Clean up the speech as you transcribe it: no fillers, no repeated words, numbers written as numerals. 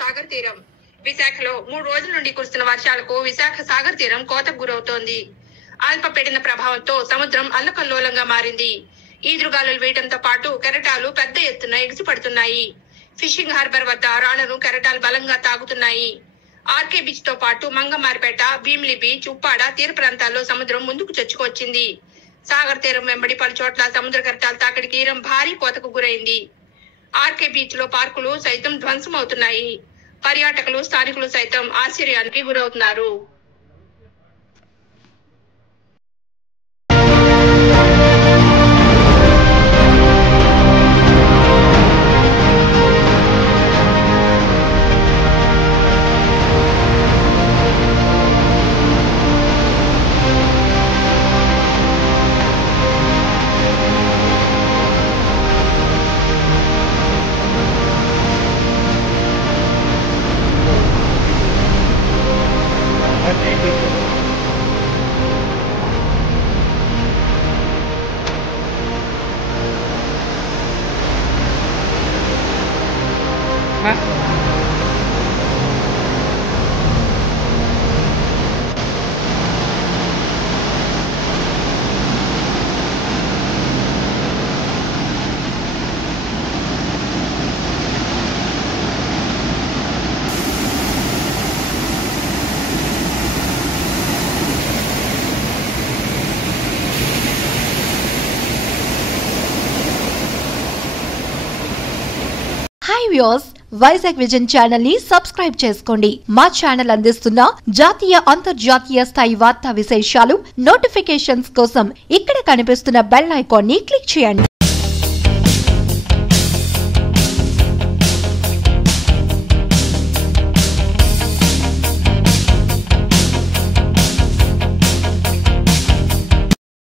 సాగర్ తీరం. విశాఖలో 3 రోజుల నుండి కురుస్తున్న వర్షాలకు విశాఖ సాగర్ తీరం కోతకు గురవుతోంది. అల్పపీడన ప్రభావంతో సముద్రం అల్లకల్లోలంగా మారింది. ఈదురుగాలులు వేయడంతో పాటు కెరటాలు పెద్ద ఎత్తున ఎగిసిపడుతున్నాయి. ఫిషింగ్ హార్బర్ వద్ద రాళ్లను కెరటాలు బలంగా తాగుతున్నాయి. ఆర్కే బీచ్ తో పాటు మంగమారిపేట, భీమిలి బీచ్, ఉప్పాడ తీర ప్రాంతాల్లో సముద్రం ముందుకు చొచ్చుకొచ్చింది. సాగర్ తీరం వెంబడి పలు చోట్ల సముద్ర కెరటాలు తాకిడి తీరం భారీ కోతకు గురైంది. ఆర్కే బీచ్ లో పార్కులు సైతం ధ్వంసమవుతున్నాయి. పర్యాటకులు, స్థానికులు సైతం ఆశ్చర్యానికి గురవుతున్నారు. Hi viewers, Vizag vision channel ని సబ్స్క్రైబ్ చేసుకోండి. మా ఛానల్ అందిస్తున్న జాతీయ, అంతర్జాతీయ స్థాయి వార్తా విశేషాలు, నోటిఫికేషన్స్ కోసం ఇక్కడ కనిపిస్తున్న బెల్ ఐకాన్ ని క్లిక్ చేయండి.